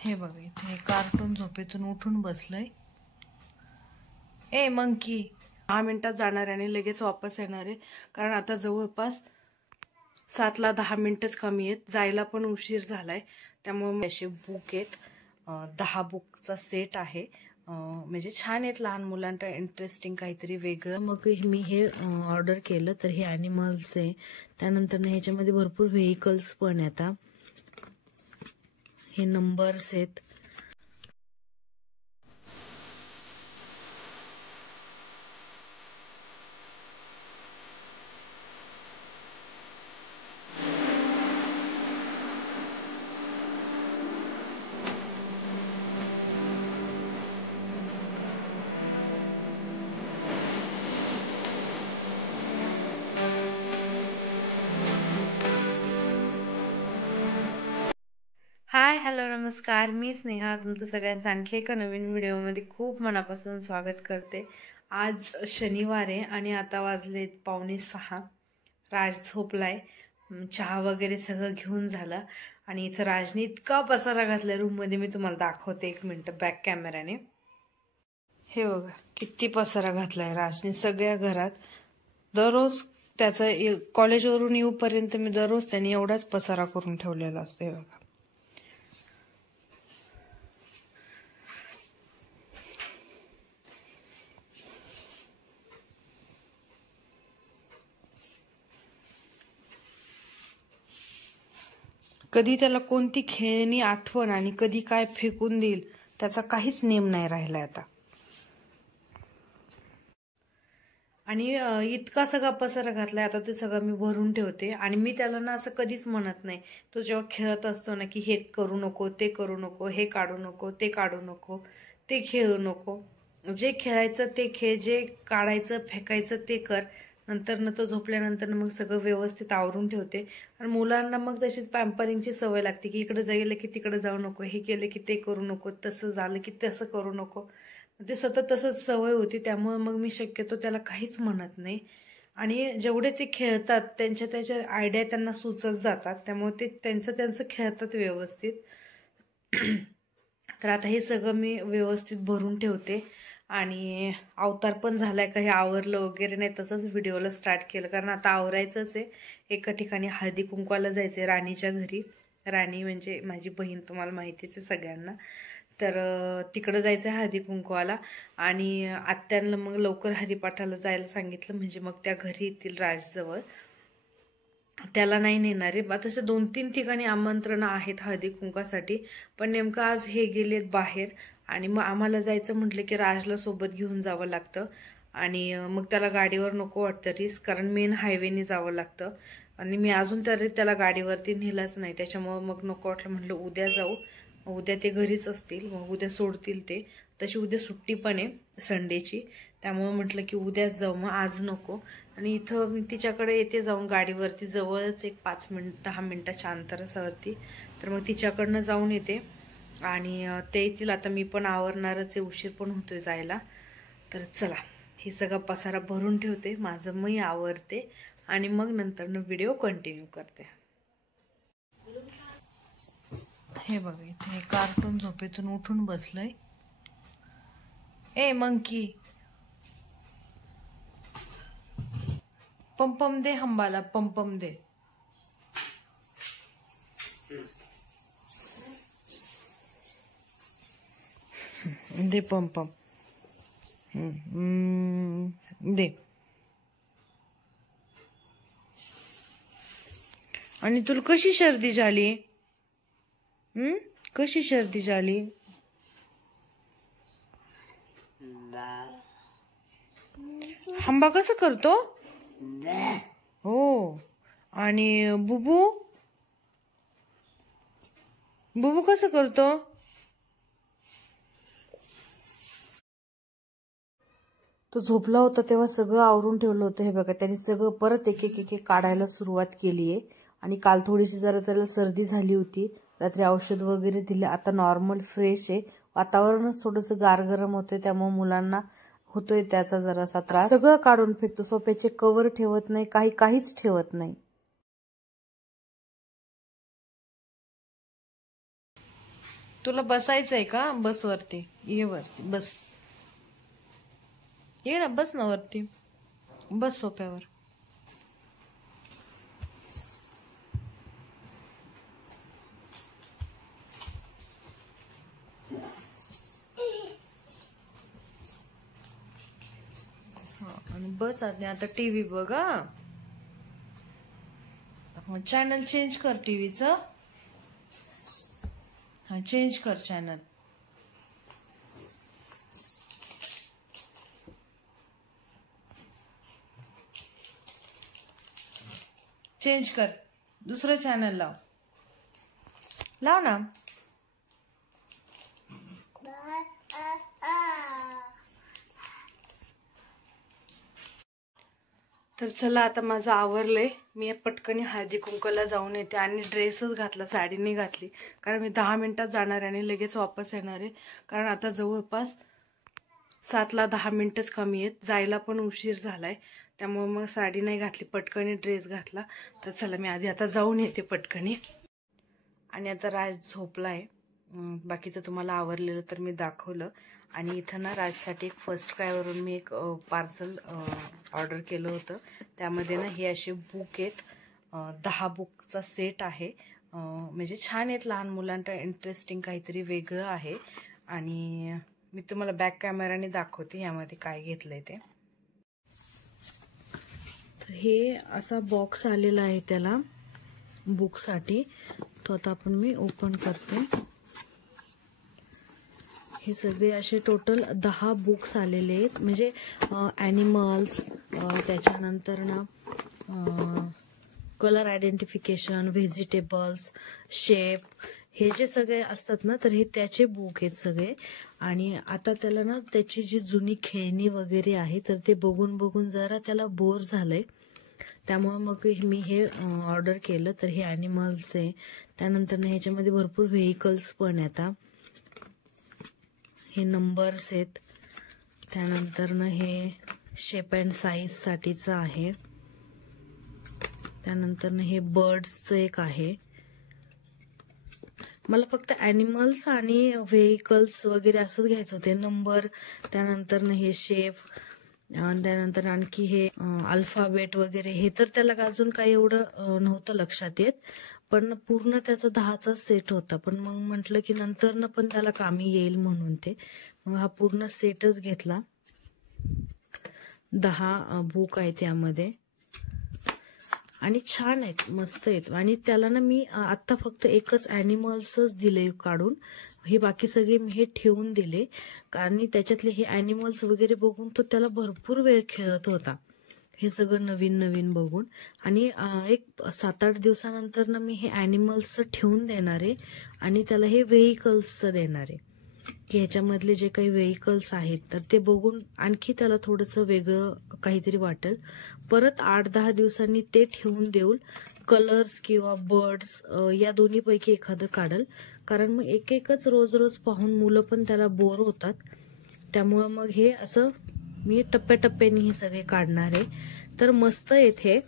हे बघा इथे कार्टून झोपेतून उठून बसलंय. ए मंकी 10 मिनिटात जाणार आहे आणि लगेच वापस येणार आहे, कारण आता जवळपास 7 ला 10 मिनिटच कमी आहेत. जायला पण उशीर झालाय. त्यामुळे असे बुक आहेत, 10 बुकचा सेट आहे. म्हणजे छान आहेत, लहान मुलांना इंटरेस्टिंग काहीतरी वेगळं. मग मी हे ऑर्डर केलं. तर हे ॲनिमल्स आहे. त्यानंतर ह्याच्यामध्ये भरपूर व्हेकल्स पण येतात. हे नंबर्स आहेत. हाय, हॅलो, नमस्कार. मी स्नेहा तुमचं सगळ्यांचं आणखी एका नवीन व्हिडिओमध्ये खूप मनापासून स्वागत करते. आज शनिवार आहे आणि आता वाजले 5:45. राज झोपलाय. चहा वगैरे सगळं घेऊन झालं आणि इथं राजने इतका पसारा घातलाय रूममध्ये. मी तुम्हाला दाखवते 1 मिनिट बॅक कॅमेराने. हे बघा किती पसारा घातलाय राजने सगळ्या घरात. दररोज त्याचं कॉलेजवरून येऊपर्यंत मी दररोज त्याने एवढाच पसारा करून ठेवलेला असतो. हे बघा. कधी त्याला कोणती खेळणी आठवण आणि कधी काय फेकून देईल त्याचा काहीच नेम नाही राहिलाय आता. आणि इतका सगळा पसारा घातलाय. आता ते सगळं मी भरून ठेवते. आणि मी त्याला ना असं कधीच म्हणत नाही. तो जेव्हा खेळत असतो ना की हे करू नको, ते करू नको, हे काढू नको, ते काढू नको, ते खेळू नको. जे खेळायचं ते खेळ, जे काढायचं फेकायचं ते कर. नंतर न तो झोपल्यानंतर मग सगळं व्यवस्थित आवरून ठेवते. आणि मुलांना मग तशीच पॅम्परिंगची सवय लागते की इकडे जायला की तिकडे जाऊ नको, हे केलं की ते करू नको, तसं झालं की तसं करू नको. ते सतत तसंच सवय होती. त्यामुळे मग मी शक्यतो त्याला काहीच म्हणत नाही. आणि जेवढे ते खेळतात त्यांच्या आयडिया त्यांना सुचत जातात. त्यामुळे ते त्यांचं खेळतात व्यवस्थित. तर आता हे सगळं मी व्यवस्थित भरून ठेवते. आणि अवतार पण झालाय का हे आवरलं वगैरे नाही, तसंच व्हिडिओला स्टार्ट केलं कारण आता आवरायचंच आहे. एका ठिकाणी हळदी कुंकवाला जायचंय राणीच्या घरी. राणी म्हणजे माझी बहीण, तुम्हाला माहितीच आहे सगळ्यांना. तर तिकडं जायचं आहे हळदी कुंकवाला. आणि आत्यांना मग लवकर हरिपाठाला जायला सांगितलं, म्हणजे मग त्या घरी येतील राजजवळ. त्याला नाही नेणार आहे. तसं 2-3 ठिकाणी आमंत्रण आहेत हळदी कुंकासाठी, पण नेमकं आज हे गेलेत बाहेर. आणि मग आम्हाला जायचं म्हटलं की राजला सोबत घेऊन जावं लागतं. आणि मग त्याला गाडीवर नको वाटतं रिस्क, कारण मेन हायवेने जावं लागतं. आणि मी अजून तरी त्याला गाडीवरती नेलंच नाही. त्याच्यामुळं मग नको वाटलं. म्हटलं उद्या जाऊ. उद्या ते घरीच असतील, मग उद्या सोडतील ते. तशी उद्या सुट्टी पण आहे संडेची. त्यामुळे म्हटलं की उद्याच जाऊ, मग आज नको. आणि इथं मी तिच्याकडे येते जाऊन गाडीवरती, जवळच एक 5-10 मिनिटाच्या अंतरावरती. तर मग तिच्याकडनं जाऊन येते. आणि ते येतील. आता मी पण आवरणारच आहे, उशीर पण होतोय जायला. तर चला, हे सगळं पसारा भरून ठेवते माझं, मी आवरते आणि मग नंतरनं व्हिडिओ कंटिन्यू करते. हे बघा इथे कार्टून झोपेतून उठून बसलंय. ए मंकी पंपम दे, हंबाला पंपम दे. दे पंपम दे. आणि तुला कशी सर्दी झाली? कशी सर्दी झाली? हंबा कसं करतो? हो. आणि बुबू बुबू कसं करतो? तो झोपला होता तेव्हा सगळं आवरून ठेवलं होतं. हे बघा, त्याने सगळं परत एक एक काढायला सुरुवात केली आहे. आणि काल थोडीशी जरा त्याला सर्दी झाली होती. रात्री औषध वगैरे दिले. आता नॉर्मल फ्रेश आहे. वातावरणच थोडंसं गार गरम होतंय, त्यामुळे मुलांना होतोय त्याचा जरासा त्रास. सगळं काढून फेकतो. सोप्याचे कव्हर ठेवत नाही, काहीच ठेवत नाही. तुला बसायचंय का? बस वरती, ये वरती बस, ये ना, बस ना वरती, बस सोप्यावर. आणि बस आता टीव्ही बघा. चॅनल चेंज कर टीव्हीचं. हा, चेंज कर चॅनल. चेंज कर, दुसरं चॅनल लाव. लाव ना. तर चला, आता माझं आवरलंय. मी पटकन हळदी कुंकूला जाऊन येते. आणि ड्रेसच घातला, साडी नाही घातली, कारण मी 10 मिनिटात जाणार आहे आणि लगेच वापस येणार आहे. कारण आता जवळपास 7ला 10 मिनिटच कमी आहेत, जायला पण उशीर झालाय. त्यामुळे मग साडी नाही घातली, पटकनी ड्रेस घातला. तर चला, मी आधी आता जाऊन येते पटकनी. आणि आता राज झोपलाय. बाकीचं तुम्हाला आवरलेलं तर मी दाखवलं. आणि इथं ना राजसाठी एक फर्स्ट क्रायवरून मी एक पार्सल ऑर्डर केलं होतं. त्यामध्ये ना हे असे बुक आहेत, 10 बुकचा सेट आहे. म्हणजे छान आहेत, लहान मुलांना इंटरेस्टिंग काहीतरी वेगळं आहे. आणि मी तुम्हाला बॅक कॅमेराने दाखवते यामध्ये काय घेतलंय ते. तर हे असा बॉक्स आलेला आहे त्याला बुकसाठी. तो आता आपण मी ओपन करते. हे सगळे असे टोटल 10 बुक्स आलेले आहेत. म्हणजे ॲनिमल्स, त्याच्यानंतर ना कलर आयडेंटिफिकेशन, व्हेजिटेबल्स, शेप, हे जे सगळे असतात ना, तर हे त्याचे बुक आहेत सगळे. आणि आता त्याला ना त्याची जी जुनी खेळणी वगैरे आहे, तर ते बघून बघून जरा त्याला बोर झालंय. त्यामुळे मग मी हे ऑर्डर केलं. तर हे ॲनिमल्स आहे. त्यानंतर ना ह्याच्यामध्ये भरपूर व्हेकल्स पण येतात. हे नंबर्स आहेत. त्यानंतर ना हे शेप अँड साईज साठीचं आहे. त्यानंतर ना हे बर्ड्सचं एक आहे. मला फक्त ॲनिमल्स आणि व्हेकल्स वगैरे असंच घ्यायचं होते, नंबर. त्यानंतर ना हे शेप, त्यानंतर आणखी हे अल्फाबेट वगैरे. हे तर त्याला अजून काही एवढं नव्हतं लक्षात येत, पण पूर्ण त्याचा 10चा सेट होता. पण मग म्हटलं की नंतर पण त्याला कामी येईल म्हणून ते मग हा पूर्ण सेटच घेतला. 10 बुक आहेत त्यामध्ये आणि छान आहेत, मस्त आहेत. आणि त्याला ना मी आत्ता फक्त एकच ॲनिमल्सच दिले काढून. हे बाकी सगळे मी हे ठेवून दिले, कारण त्याच्यातले हे ॲनिमल्स वगैरे बघून तो त्याला भरपूर वेळ खेळत होता, हे सगळं नवीन नवीन बघून. आणि एक 7-8 दिवसानंतर ना मी हे ॲनिमल्सचं ठेवून देणार आहे आणि त्याला हे व्हेकल्सचं देणार आहे, की ह्याच्यामधले जे काही व्हेकल्स आहेत तर ते बघून आणखी त्याला थोडंसं वेगळं काहीतरी वाटेल. परत 8-10 दिवसांनी ते ठेवून देऊन कलर्स किंवा बर्ड्स या दोन्हीपैकी एखादं काढल. कारण मग एक एकच रोज रोज पाहून मुलं पण त्याला बोर होतात. त्यामुळं मग हे असं मी टप्प्याटप्प्याने हे सगळे काढणार आहे. तर मस्त येथे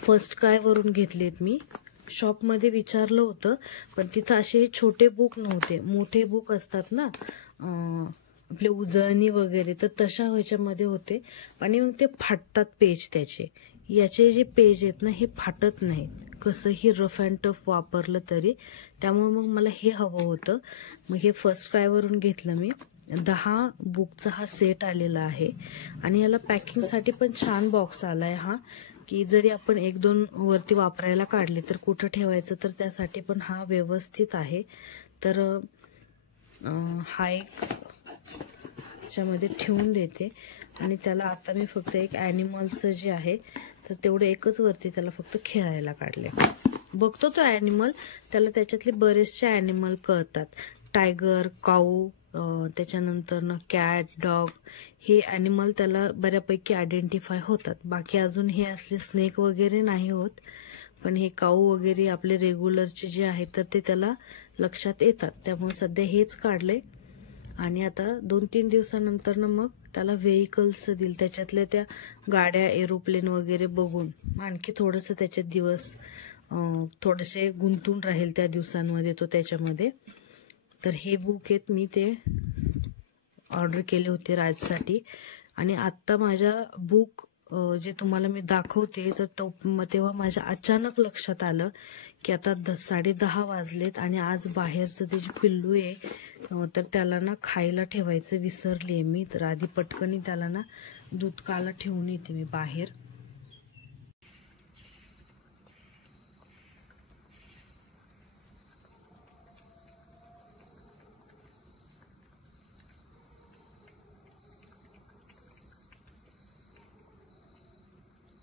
फर्स्ट क्रायवरून घेतलेत मी. शॉपमध्ये विचारलं होतं, पण तिथं असे छोटे बुक नव्हते, मोठे बुक असतात ना आपले उजळणी वगैरे, तर तशा ह्याच्यामध्ये होते. आणि मग ते फाटतात पेज त्याचे. याचे जे पेज आहेत ना हे फाटत नाहीत, कसंही रफ अँड टफ वापरलं तरी. त्यामुळे मग मला हे हवं होतं. मग हे फर्स्ट क्रायवरून घेतलं मी. 10 बुकचा हा सेट आलेला आहे. आणि याला पॅकिंगसाठी पण छान बॉक्स आलाय हा, की जरी आपण 1-2 वरती वापरायला काढले तर कुठं ठेवायचं, तर त्यासाठी पण हा व्यवस्थित आहे. तर हा एक च्यामध्ये ठेवून देते. आणि त्याला आता मी फक्त एक ॲनिमलचं जे आहे तर तेवढं एकच वरती त्याला फक्त खेळायला काढले. बघतो तो ॲनिमल, त्याला त्याच्यातले बरेचसे ॲनिमल कळतात. टायगर, काऊ, त्याच्यानंतर ना कॅट, डॉग, हे ॲनिमल त्याला बऱ्यापैकी आयडेंटिफाय होतात. बाकी अजून हे असले स्नेक वगैरे नाही होत, पण हे काऊ वगैरे आपले रेग्युलरचे जे आहेत तर ते त्याला लक्षात येतात. त्यामुळे सध्या हेच काढले. आणि आता 2-3 दिवसानंतर ना मग त्याला व्हेकल्स देईल, त्याच्यातल्या त्या गाड्या, एरोप्लेन वगैरे बघून आणखी थोडंसं त्याच्यात दिवस थोडेसे गुंतून राहील त्या दिवसांमध्ये तो त्याच्यामध्ये. तर हे बुक आहेत, मी ते ऑर्डर केले होते राजसाठी. आणि आत्ता माझ्या बुक जे तुम्हाला मी दाखवते तर तेव्हा माझ्या अचानक लक्षात आलं की आता 10:30 वाजलेत आणि आज बाहेरचं ते जे पिल्लू आहे तर त्याला ना खायला ठेवायचं विसरली आहे मी. तर आधी पटकनी त्याला ना दूध काला ठेवून येते मी बाहेर.